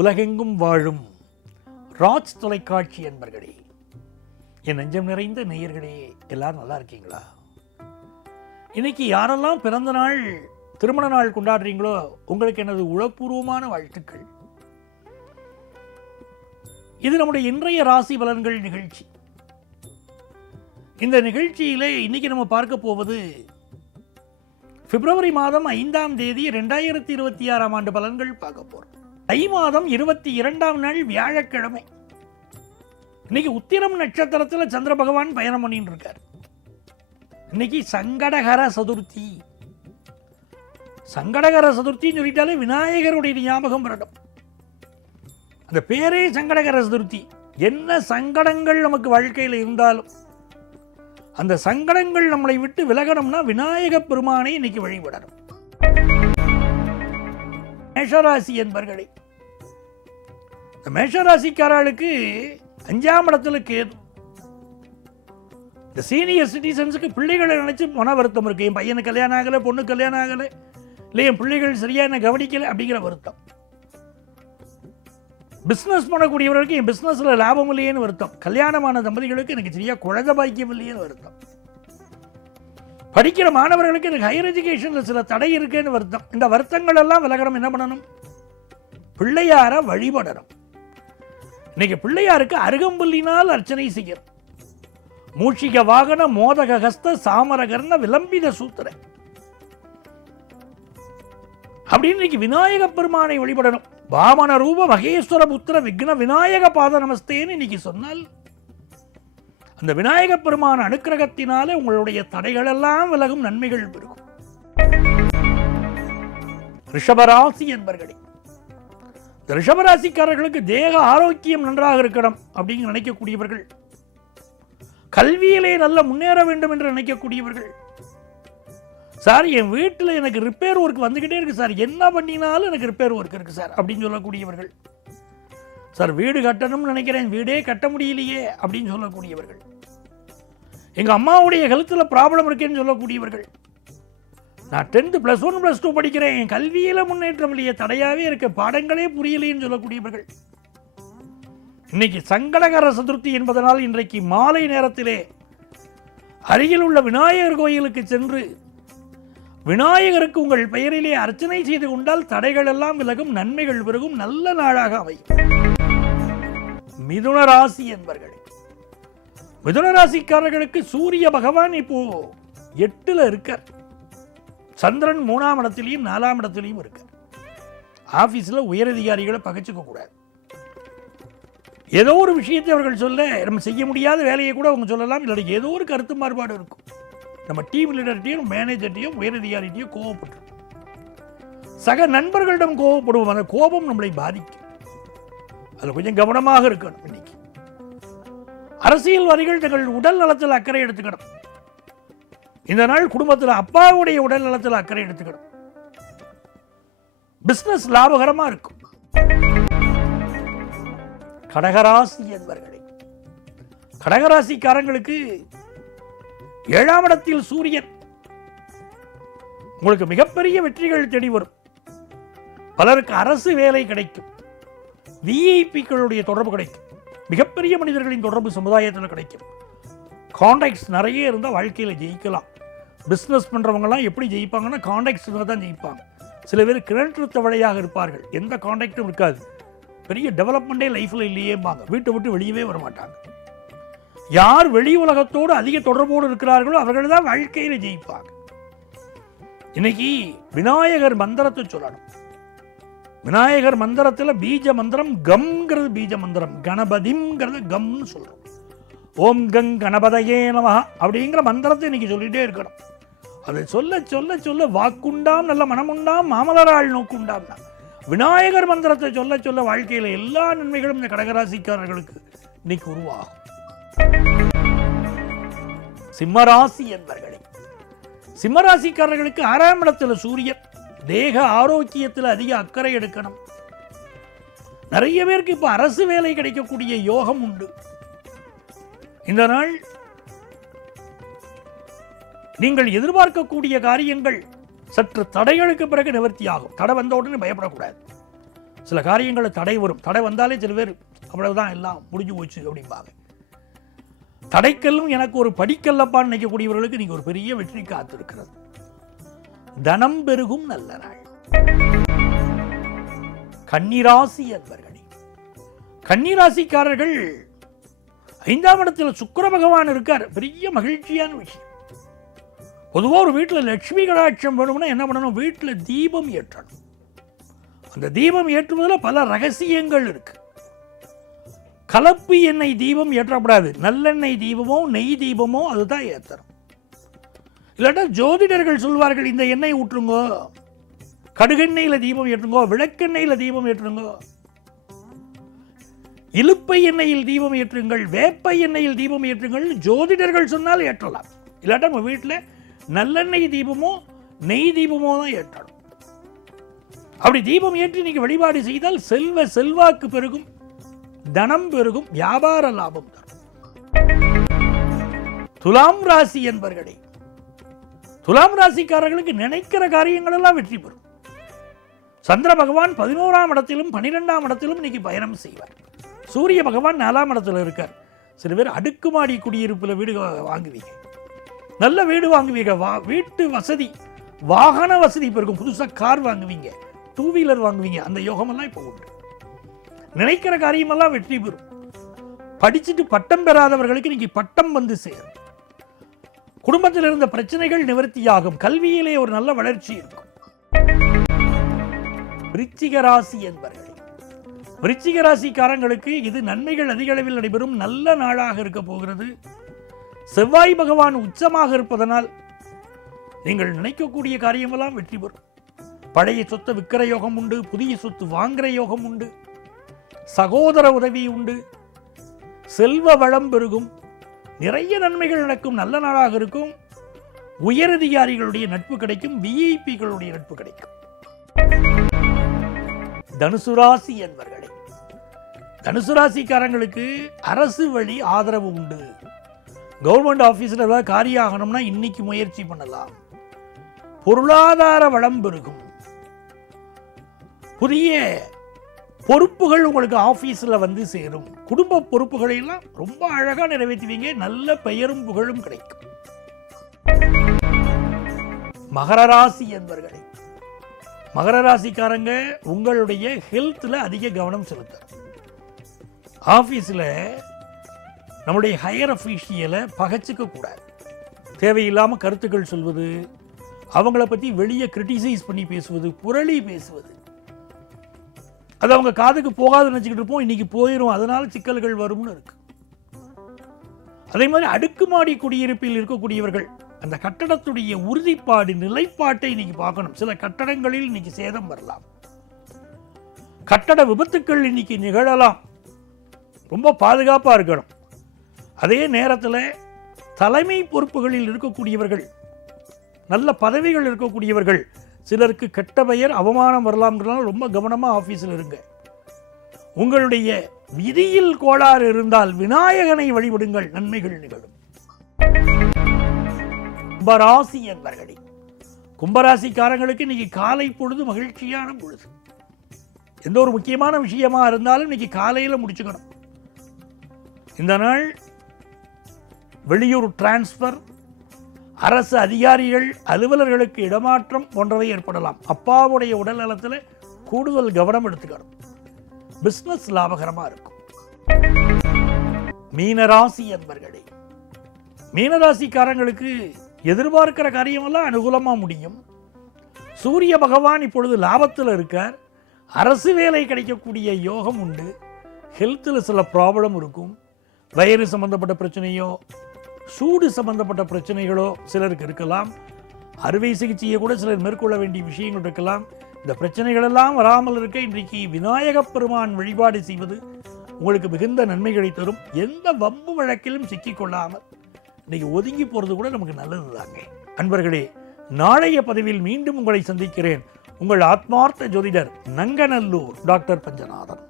உலகெங்கும் வாழும் ராஜ் தொலைக்காட்சி என்பர்களே, என் நெஞ்சம் நிறைந்த நேயர்களே, எல்லாரும் நல்லா இருக்கீங்களா? இன்னைக்கு யாரெல்லாம் பிறந்த நாள் திருமண நாள் கொண்டாடுறீங்களோ உங்களுக்கு எனது உளப்பூர்வமான வாழ்த்துக்கள். இது நம்முடைய இன்றைய ராசி பலன்கள் நிகழ்ச்சி. இந்த நிகழ்ச்சியிலே இன்னைக்கு நம்ம பார்க்க போவது பிப்ரவரி மாதம் 5ஆம் தேதி 2026ஆம் ஆண்டு பலன்கள் பார்க்க போறோம். தை மாதம் 22ஆம் நாள் வியாழக்கிழமை. இன்னைக்கு உத்திரம் நட்சத்திரத்தில் சந்திர பகவான் பயணம் பண்ணிட்டு இருக்கார். இன்னைக்கு சங்கடகர சதுர்த்தி. சங்கடகர சதுர்த்தின்னு சொல்லிட்டாலே விநாயகருடைய ஞாபகம் வரணும். அந்த பேரே சங்கடகர சதுர்த்தி. என்ன சங்கடங்கள் நமக்கு வாழ்க்கையில் இருந்தாலும் அந்த சங்கடங்கள் நம்மளை விட்டு விலகணும்னா விநாயக பெருமானை இன்னைக்கு வழிபடணும். மேஷராசி என்பர்களே, இந்த மேஷராசிக்காரர்களுக்கு 5ஆம் இடத்துல கேது. இந்த சீனியர் சிட்டிசன்ஸுக்கு பிள்ளைகளை நினைச்சு மன வருத்தம் இருக்கு. என் பையனுக்கு கல்யாணம் ஆகலை, பொண்ணு கல்யாணம் ஆகலை, இல்லை என் பிள்ளைகள் சரியா என்ன கவனிக்கலை அப்படிங்கிற வருத்தம். பிஸ்னஸ் பண்ணக்கூடியவர்களுக்கு என் பிஸ்னஸில் லாபம் இல்லையேன்னு வருத்தம். கல்யாணமான தம்பதிகளுக்கு எனக்கு சரியா குழந்தை பாக்கியம் இல்லையேன்னு வருத்தம். படிக்கிற மாணவர்களுக்கு எனக்கு ஹையர் எஜுகேஷனில் சில தடை இருக்குன்னு வருத்தம். இந்த வருத்தங்கள் எல்லாம் விலகணும். என்ன பண்ணணும்? பிள்ளையார வழிபடணும். இன்னைக்கு பிள்ளையாருக்கு அருகம்புல்லினால் அர்ச்சனை செய்யணும். மூஷிக வாகன மோதக ஹஸ்த சாமரகர்ண விளம்பித சூத்திர அப்படின்னு இன்னைக்கு விநாயக பெருமானை வழிபடணும். வாமன ரூப மகேஸ்வர புத்திர விக்ன விநாயக பாத நமஸ்தேன்னு இன்னைக்கு சொன்னால் அந்த விநாயக பெருமான அனுக்கிரகத்தினாலே உங்களுடைய தடைகள் எல்லாம் விலகும், நன்மைகள் பெருகும். ரிஷபராசி என்பர்களே, ரிஷபராசிக்காரர்களுக்கு தேக ஆரோக்கியம் நன்றாக இருக்கணும் அப்படின்னு நினைக்கக்கூடியவர்கள், கல்வியிலே நல்ல முன்னேற வேண்டும் என்று நினைக்கக்கூடியவர்கள், சார் என் வீட்டில் எனக்கு ரிப்பேர் ஒர்க் வந்துக்கிட்டே இருக்கு சார், என்ன பண்ணினாலும் எனக்கு ரிப்பேர் ஒர்க் இருக்கு சார் அப்படின்னு சொல்லக்கூடியவர்கள், சார் வீடு கட்டணும்னு நினைக்கிறேன், வீடே கட்ட முடியலையே அப்படின்னு சொல்லக்கூடியவர்கள், எங்கள் அம்மாவுடைய ஹெல்த்தில் ப்ராப்ளம் இருக்கேன்னு சொல்லக்கூடியவர்கள், நான் 10th +1 +2 படிக்கிறேன், என் கல்வியில் முன்னேற்றம் இல்லையே, தடையாகவே இருக்க, பாடங்களே புரியலைன்னு சொல்லக்கூடியவர்கள். இன்னைக்கு சங்கடகர சதுர்த்தி என்பதனால் இன்றைக்கு மாலை நேரத்திலே அருகில் உள்ள விநாயகர் கோயிலுக்கு சென்று விநாயகருக்கு உங்கள் பெயரிலே அர்ச்சனை செய்து கொண்டால் தடைகள் எல்லாம் விலகும், நன்மைகள் பெருகும், நல்ல நாளாக அமையும். மிதுன ராசி என்பர்களே, மிதுன ராசிக்காரர்களுக்கு சூரிய பகவான் இப்போ 8ல் இருக்கார். சந்திரன் 3ஆம் இடத்திலையும் 4ஆம் இடத்திலையும் இருக்கார். ஆபீஸ்ல உயரதிகாரிகளை பகைச்சுக்க கூடாது. ஏதோ ஒரு விஷயத்தை அவர்கள் சொல்ல, நம்ம செய்ய முடியாத வேலையை கூட அவங்க சொல்லலாம். இல்லை ஏதோ ஒரு கருத்து மாறுபாடு இருக்கும். நம்ம டீம் லீடர்கிட்டையும் மேனேஜர்கிட்டையும் உயரதிகாரிகிட்டையும் கோவப்பட்டு சக நண்பர்களிடம் கோவப்படுவோம். அந்த கோபம் நம்மளை பாதிக்கும். அதில் கொஞ்சம் கவனமாக இருக்கணும். இன்னைக்கு அரசியல்வாதிகள் தங்கள் உடல் நலத்தில் அக்கறை எடுத்துக்கணும். இந்த நாள் குடும்பத்தில் அப்பாவுடைய உடல் நலத்தில் அக்கறை எடுத்துக்கணும். பிசினஸ் லாபகரமா இருக்கும். கடகராசி என்பர்களே, கடகராசிக்காரங்களுக்கு 7ஆம் இடத்தில் சூரியன். உங்களுக்கு மிகப்பெரிய வெற்றிகள் தேடி வரும். பலருக்கு அரசு வேலை கிடைக்கும். விஐபிக்களுடைய தொடர்பு கிடைக்கும். மிகப்பெரிய மனிதர்களின் தொடர்பு சமுதாயத்தில் கிடைக்கும். கான்டாக்ட்ஸ் நிறைய இருந்தால் வாழ்க்கையில் ஜெயிக்கலாம். பிஸ்னஸ் பண்ணுறவங்கலாம் எப்படி ஜெயிப்பாங்கன்னா கான்டாக்ட்ஸ் இருந்தால் தான் ஜெயிப்பாங்க. சில பேர் கிணற்று தவளையாக இருப்பார்கள். எந்த கான்டாக்டும் இருக்காது. பெரிய டெவலப்மெண்ட்டே லைஃப்பில் இல்லையேம்பாங்க. வீட்டை விட்டு வெளியவே வர மாட்டாங்க. யார் வெளி உலகத்தோடு அதிக தொடர்போடு இருக்கிறார்களோ அவர்கள் தான் வாழ்க்கையில் ஜெயிப்பாங்க. இன்னைக்கு விநாயகர் மந்திரத்தை சொல்லணும். விநாயகர் மந்திரத்தில் பீஜ மந்திரம் கம்ங்கிறது பீஜ மந்திரம், கணபதிங்கிறது கம்னு சொல்றோம். ஓம் கங் கணபதையே நமஹ அப்படிங்கிற மந்திரத்தை இன்னைக்கு சொல்லிட்டே இருக்கணும். அதை சொல்ல சொல்ல சொல்ல வாக்குண்டாம் நல்ல மனமுண்டாம் மாமலராள் நோக்குண்டாம். விநாயகர் மந்திரத்தை சொல்ல சொல்ல வாழ்க்கையில் எல்லா நன்மைகளும் இந்த கடகராசிக்காரர்களுக்கு இன்னைக்கு உருவாகும். சிம்மராசி என்பர்களே, சிம்மராசிக்காரர்களுக்கு 6ஆம் இடத்துல சூரியன். தேக ஆரோக்கியத்தில் அதிக அக்கறை எடுக்கணும். நிறைய பேருக்கு இப்ப அரசு வேலை கிடைக்கக்கூடிய யோகம் உண்டு. இந்த நாள் நீங்கள் எதிர்பார்க்கக்கூடிய காரியங்கள் சற்று தடைகளுக்கு பிறகு நிவர்த்தியாகும். தடை வந்த உடனே பயப்படக்கூடாது. சில காரியங்களில் தடை வரும். தடை வந்தாலே சில பேர் அவ்வளவுதான், எல்லாம் முடிஞ்சு போச்சு அப்படிம்பாங்க. தடைக்கல்லும் எனக்கு ஒரு படிக்கல்லப்பான்னு நினைக்கக்கூடியவர்களுக்கு நீங்க ஒரு பெரிய வெற்றி காத்திருக்கிறது. தனம் பெருகும் நல்ல நாள். கன்னிராசி அன்பர்களே, கன்னிராசிக்காரர்கள் 5ஆம் இடத்தில் சுக்கிர பகவான் இருக்கார். பெரிய மகிழ்ச்சியான விஷயம். பொதுவாக ஒரு வீட்டில் லட்சுமி கடாட்சம் வேணும்னா என்ன பண்ணணும்? வீட்டில் தீபம் ஏற்றணும். அந்த தீபம் ஏற்றுவதில் பல ரகசியங்கள் இருக்கு. கலப்பு எண்ணெய் தீபம் ஏற்றப்படாது. நல்லெண்ணெய் தீபமோ நெய் தீபமோ அதுதான் ஏற்றணும். இல்லாட்டா ஜோதிடர்கள் சொல்வார்கள், இந்த எண்ணெய் ஊற்றுங்கோ, கடுகெண்ணெயில் தீபம் ஏற்றுங்கோ, விளக்கெண்ணெயில் தீபம் ஏற்றுங்கோ, இலுப்பை எண்ணெயில் தீபம் ஏற்றுங்கள், வேப்ப எண்ணெயில் தீபம் ஏற்றுங்கள். ஜோதிடர்கள் சொன்னால் ஏற்றலாம். இல்லாட்டா நம்ம வீட்டில் நல்லெண்ணெய் தீபமோ நெய் தீபமோ தான் ஏற்றணும். அப்படி தீபம் ஏற்றி நீங்க வழிபாடு செய்தால் செல்வாக்கு பெருகும், தனம் பெருகும், வியாபார லாபம் தரும். துலாம் ராசி என்பர்களே, துலாம் ராசிக்காரர்களுக்கு நினைக்கிற காரியங்கள் எல்லாம் வெற்றி பெறும். சந்திர பகவான் 11ஆம் இடத்திலும் 12ஆம் இடத்திலும் இன்னைக்கு பயணம் செய்வார். சூரிய பகவான் 4ஆம் இடத்துல இருக்கார். சில பேர் அடுக்குமாடி குடியிருப்புல வீடு வாங்குவீங்க, நல்ல வீடு வாங்குவீங்க, வீட்டு வசதி வாகன வசதி பெருகும். புதுசாக கார் வாங்குவீங்க, 2 வீலர் வாங்குவீங்க. அந்த யோகமெல்லாம் இப்போ உண்டு. நினைக்கிற காரியமெல்லாம் வெற்றி பெறும். படிச்சுட்டு பட்டம் பெறாதவர்களுக்கு இன்னைக்கு பட்டம் வந்து சேரும். குடும்பத்தில் இருந்த பிரச்சனைகள் நிவர்த்தியாகும். கல்வியிலே ஒரு நல்ல வளர்ச்சி இருக்கும். விருச்சிக ராசி என்பவர்களே, விருச்சிக ராசிக்காரங்களுக்கு இது நன்மைகள் அதிக அளவில் நடைபெறும் நல்ல நாளாக இருக்க போகிறது. செவ்வாய் பகவான் உச்சமாக இருப்பதனால் நீங்கள் நினைக்கக்கூடிய காரியமெல்லாம் வெற்றி பெறும். பழைய சொத்தை விற்கிற யோகம் உண்டு, புதிய சொத்து வாங்குற யோகம் உண்டு, சகோதர உதவி உண்டு, செல்வ வளம் பெருகும், நிறைய நன்மைகள் நடக்கும். நல்ல நாளாக இருக்கும். உயரதிகாரிகளுடைய நட்பு கிடைக்கும், விஐபிகளுடைய நட்பு கிடைக்கும். தனுசு ராசி என்பவர்களே, தனுசு ராசிக்காரங்களுக்கு அரசு வழி ஆதரவு உண்டு. கவர்மெண்ட் ஆஃபீஸில் ஏதாவது காரியம் ஆகணும்னா இன்னைக்கு முயற்சி பண்ணலாம். பொருளாதார வளம் பெருகும். புதிய பொறுப்புகள் உங்களுக்கு ஆஃபீஸில் வந்து சேரும். குடும்ப பொறுப்புகளை எல்லாம் ரொம்ப அழகாக நிறைவேற்றுவீங்க. நல்ல பெயரும் புகழும் கிடைக்கும். மகர ராசி என்பவர்களே, மகர ராசிக்காரங்க உங்களுடைய ஹெல்த்தில் அதிக கவனம் செலுத்த. ஆஃபீஸில் நம்முடைய ஹையர் அஃபீஷியலை பகச்சிக்க கூடாது. தேவையில்லாமல் கருத்துக்கள் சொல்வது, அவங்கள பற்றி வெளியே கிரிட்டிசைஸ் பண்ணி பேசுவது, புரளி பேசுவது, அது அவங்க காதுக்கு போகாதுன்னு நினச்சிக்கிட்டு இருப்போம். இன்னைக்கு போயிடும், அதனால சிக்கல்கள் வரும்னு இருக்கு. அதே மாதிரி அடுக்குமாடி குடியிருப்பில் இருக்கக்கூடியவர்கள் அந்த கட்டடத்துடைய உறுதிப்பாடு, நிலைப்பாட்டை இன்னைக்கு பார்க்கணும். சில கட்டடங்களில் இன்னைக்கு சேதம் வரலாம், கட்டட விபத்துக்கள் இன்னைக்கு நிகழலாம். ரொம்ப பாதுகாப்பாக இருக்கணும். அதே நேரத்தில் தலைமை பொறுப்புகளில் இருக்கக்கூடியவர்கள், நல்ல பதவிகள் இருக்கக்கூடியவர்கள், சிலருக்கு கெட்ட பெயர் அவமானம் வரலாம்ன்றனால ரொம்ப கவனமாக ஆஃபீஸில் இருங்க. உங்களுடைய விதியில் கோளாறு இருந்தால் விநாயகனை வழிபடுங்கள், நன்மைகள் நிகழும். கும்பராசி என்பவர்களே, கும்பராசிக்காரங்களுக்கு இன்னைக்கு காலை பொழுது மகிழ்ச்சியான பொழுது. எந்த ஒரு முக்கியமான விஷயமா இருந்தாலும் இன்னைக்கு காலையில் முடிச்சுக்கணும். இந்த நாள் வெளியூர் டிரான்ஸ்பர், அரசு அதிகாரிகள் அலுவலர்களுக்கு இடமாற்றம் போன்றவை ஏற்படலாம். அப்பாவுடைய உடல் நலத்தில் கூடுதல் கவனம் எடுத்துக்கணும். பிசினஸ் லாபகரமாக இருக்கும். மீனராசி என்பவர்களே, மீனராசிக்காரங்களுக்கு எதிர்பார்க்கிற காரியமெல்லாம் அனுகூலமாக முடியும். சூரிய பகவான் இப்பொழுது லாபத்தில் இருக்கார். அரசு வேலை கிடைக்கக்கூடிய யோகம் உண்டு. ஹெல்த்தில் சில ப்ராப்ளம் இருக்கும். வயிறு சம்பந்தப்பட்ட பிரச்சனையோ சூடு சம்பந்தப்பட்ட பிரச்சனைகளோ சிலருக்கு இருக்கலாம். அறுவை சிகிச்சையை கூட சிலர் மேற்கொள்ள வேண்டிய விஷயங்கள் இருக்கலாம். இந்த பிரச்சனைகள் எல்லாம் வராமல் இருக்க இன்றைக்கு விநாயகப் பெருமான் வழிபாடு செய்வது உங்களுக்கு மிகுந்த நன்மைகளை தரும். எந்த வம்பு வழக்கிலும் சிக்கிக்கொள்ளாமல் இன்னைக்கு ஒதுங்கி போகிறது கூட நமக்கு நல்லது தாங்க. அன்பர்களே, நாளைய பதிவில் மீண்டும் உங்களை சந்திக்கிறேன். உங்கள் ஆத்மார்த்த ஜோதிடர் நங்கநல்லூர் டாக்டர் பஞ்சநாதன்.